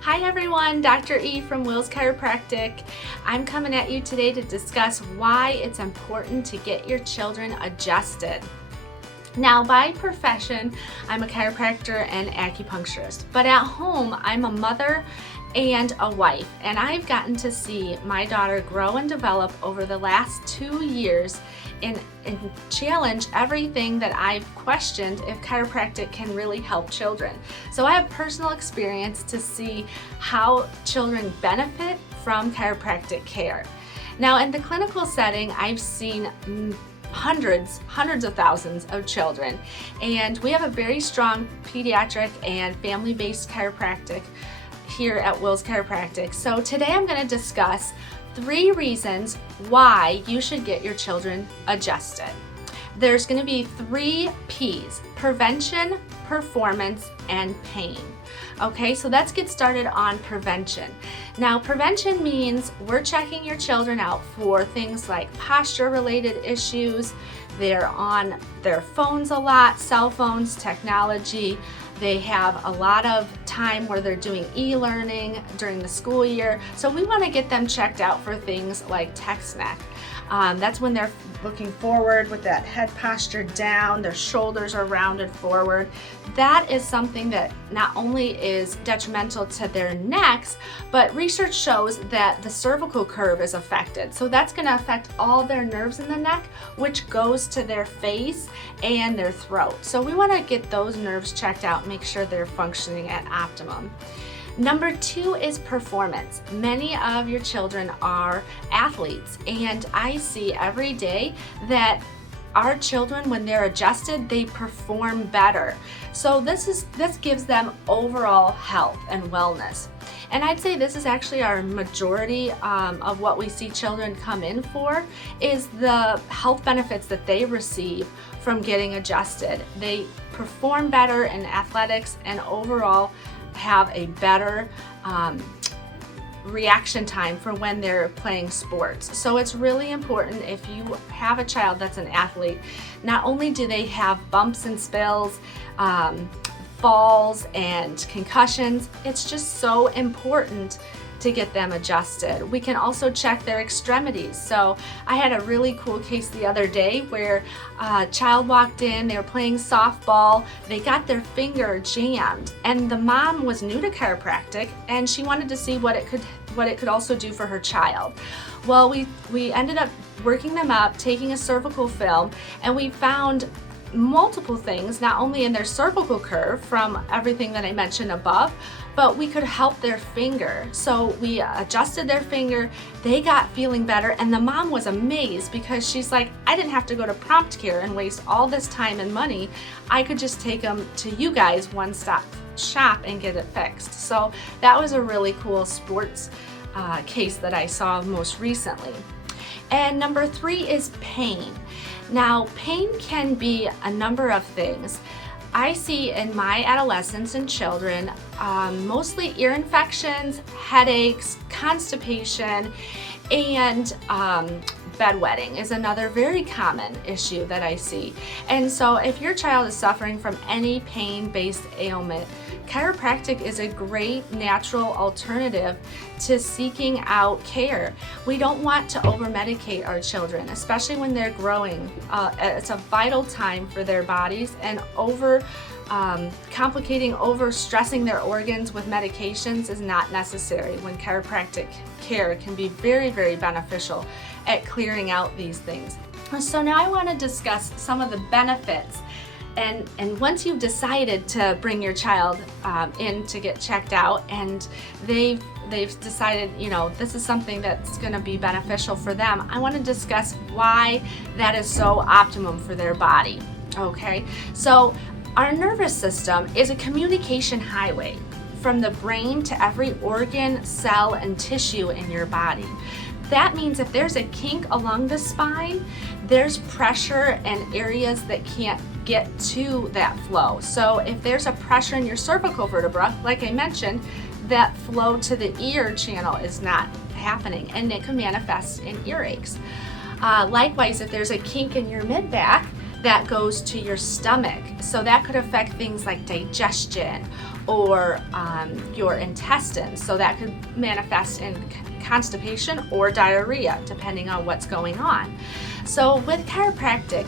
Hi everyone, Dr. E from Will's Chiropractic. I'm coming at you today to discuss why it's important to get your children adjusted. Now, by profession, I'm a chiropractor and acupuncturist, but at home, I'm a mother and a wife, and I've gotten to see my daughter grow and develop over the last 2 years and challenge everything that I've questioned if chiropractic can really help children. So I have personal experience to see how children benefit from chiropractic care. Now, in the clinical setting, I've seen hundreds of thousands of children, and we have a very strong pediatric and family-based chiropractic here at Will's Chiropractic. So today I'm going to discuss 3 reasons why you should get your children adjusted. There's going to be 3 P's: prevention, performance, and pain. Okay, so let's get started on prevention. Now, prevention means we're checking your children out for things like posture-related issues. They're on their phones a lot, cell phones, technology. They have a lot of time where they're doing e-learning during the school year. So we want to get them checked out for things like text neck. That's when they're looking forward with that head posture down, their shoulders are rounded forward. That is something that not only is detrimental to their necks, but research shows that the cervical curve is affected. So that's going to affect all their nerves in the neck, which goes to their face and their throat. So we want to get those nerves checked out, make sure they're functioning at optimum. Number 2 is performance. Many of your children are athletes, and I see every day that our children, when they're adjusted, they perform better. So this gives them overall health and wellness. And I'd say this is actually our majority of what we see children come in for, is the health benefits that they receive from getting adjusted. They perform better in athletics and overall have a better reaction time for when they're playing sports. So it's really important, if you have a child that's an athlete, not only do they have bumps and spills, falls and concussions, it's just so important to get them adjusted. We can also check their extremities. So I had a really cool case the other day where a child walked in, they were playing softball, they got their finger jammed, and the mom was new to chiropractic and she wanted to see what it could also do for her child. Well, we ended up working them up, taking a cervical film, and we found multiple things, not only in their cervical curve from everything that I mentioned above, but we could help their finger. So we adjusted their finger, they got feeling better, and the mom was amazed because she's like, I didn't have to go to prompt care and waste all this time and money. I could just take them to you guys, one-stop shop, and get it fixed. So that was a really cool sports case that I saw most recently. And number 3 is pain. Now, pain can be a number of things. I see in my adolescents and children mostly ear infections, headaches, constipation, and bedwetting is another very common issue that I see. And so if your child is suffering from any pain-based ailment, chiropractic is a great natural alternative to seeking out care. We don't want to over-medicate our children, especially when they're growing. It's a vital time for their bodies, and over-stressing their organs with medications is not necessary when chiropractic care can be very, very beneficial at clearing out these things. So now I want to discuss some of the benefits. And once you've decided to bring your child in to get checked out, and they've decided, this is something that's going to be beneficial for them, I want to discuss why that is so optimum for their body. Okay, so our nervous system is a communication highway from the brain to every organ, cell, and tissue in your body. That means if there's a kink along the spine, there's pressure and areas that can't get to that flow. So if there's a pressure in your cervical vertebra, like I mentioned, that flow to the ear channel is not happening, and it can manifest in earaches. Likewise, if there's a kink in your mid-back, that goes to your stomach. So that could affect things like digestion or your intestines. So that could manifest in constipation or diarrhea, depending on what's going on. So with chiropractic,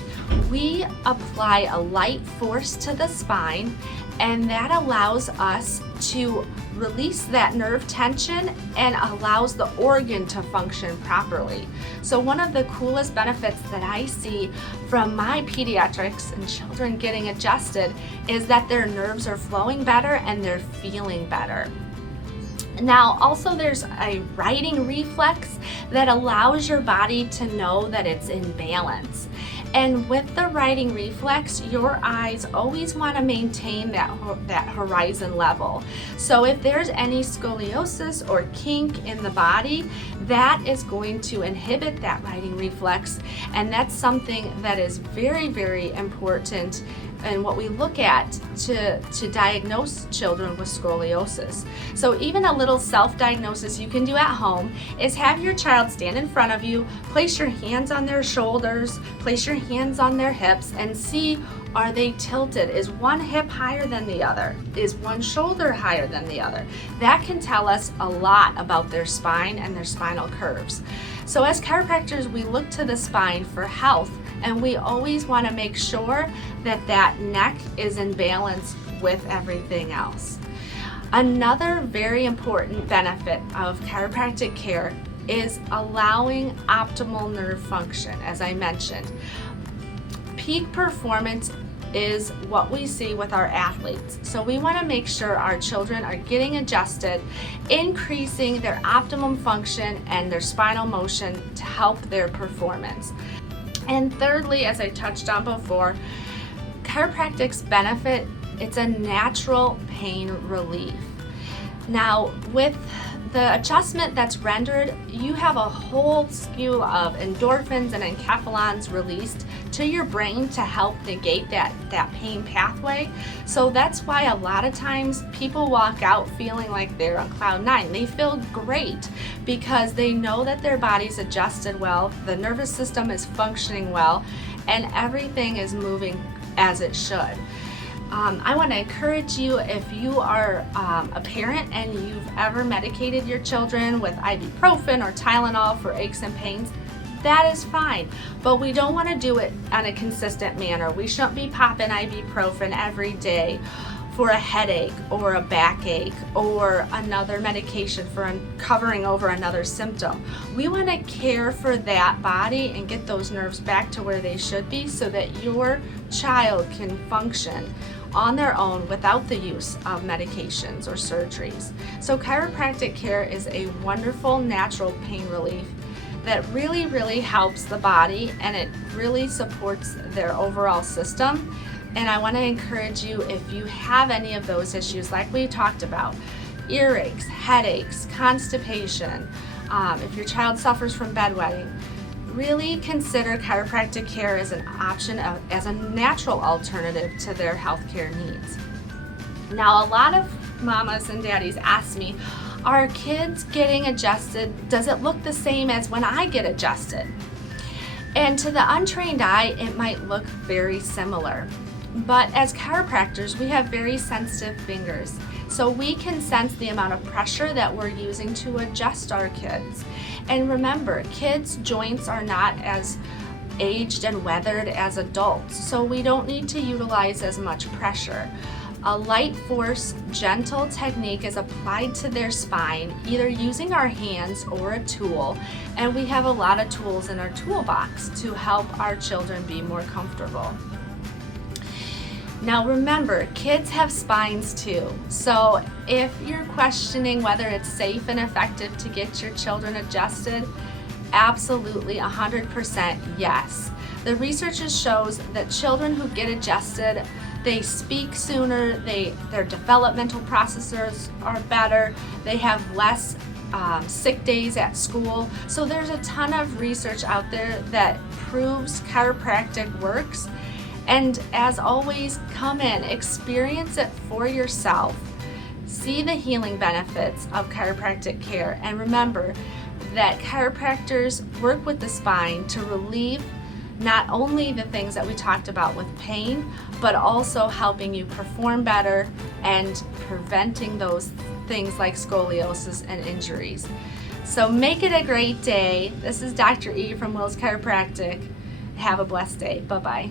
we apply a light force to the spine, and that allows us to release that nerve tension and allows the organ to function properly. So one of the coolest benefits that I see from my pediatrics and children getting adjusted is that their nerves are flowing better and they're feeling better. Now, also there's a righting reflex that allows your body to know that it's in balance. And with the righting reflex, your eyes always want to maintain that horizon level. So if there's any scoliosis or kink in the body, that is going to inhibit that righting reflex. And that's something that is very, very important and what we look at to diagnose children with scoliosis. So even a little self-diagnosis you can do at home is have your child stand in front of you, place your hands on their shoulders, place your hands on their hips, and see, are they tilted? Is one hip higher than the other? Is one shoulder higher than the other? That can tell us a lot about their spine and their spinal curves. So as chiropractors, we look to the spine for health, and we always want to make sure that that neck is in balance with everything else. Another very important benefit of chiropractic care is allowing optimal nerve function, as I mentioned. Peak performance is what we see with our athletes. So we want to make sure our children are getting adjusted, increasing their optimum function and their spinal motion to help their performance. And thirdly, as I touched on before, chiropractic's benefit, it's a natural pain relief. Now, with the adjustment that's rendered, you have a whole slew of endorphins and enkephalins released to your brain to help negate that pain pathway. So that's why a lot of times people walk out feeling like they're on cloud nine. They feel great because they know that their body's adjusted well, the nervous system is functioning well, and everything is moving as it should. I want to encourage you, if you are a parent and you've ever medicated your children with ibuprofen or Tylenol for aches and pains, that is fine, but we don't want to do it on a consistent manner. We shouldn't be popping ibuprofen every day for a headache or a backache or another medication for covering over another symptom. We want to care for that body and get those nerves back to where they should be so that your child can function on their own without the use of medications or surgeries. So chiropractic care is a wonderful natural pain relief that really, really helps the body, and it really supports their overall system. And I want to encourage you, if you have any of those issues like we talked about, earaches, headaches, constipation, if your child suffers from bedwetting, really consider chiropractic care as an option, as a natural alternative to their healthcare needs. Now, a lot of mamas and daddies ask me, are kids getting adjusted? Does it look the same as when I get adjusted? And to the untrained eye, it might look very similar. But as chiropractors, we have very sensitive fingers. So we can sense the amount of pressure that we're using to adjust our kids. And remember, kids' joints are not as aged and weathered as adults, so we don't need to utilize as much pressure. A light force, gentle technique is applied to their spine, either using our hands or a tool, and we have a lot of tools in our toolbox to help our children be more comfortable. Now remember, kids have spines too, so if you're questioning whether it's safe and effective to get your children adjusted, absolutely 100% yes. The research shows that children who get adjusted, they speak sooner, their developmental processes are better, they have less sick days at school. So there's a ton of research out there that proves chiropractic works. And as always, come in, experience it for yourself, see the healing benefits of chiropractic care, and remember that chiropractors work with the spine to relieve not only the things that we talked about with pain, but also helping you perform better and preventing those things like scoliosis and injuries. So make it a great day. This is Dr. E from Will's Chiropractic. Have a blessed day. Bye-bye.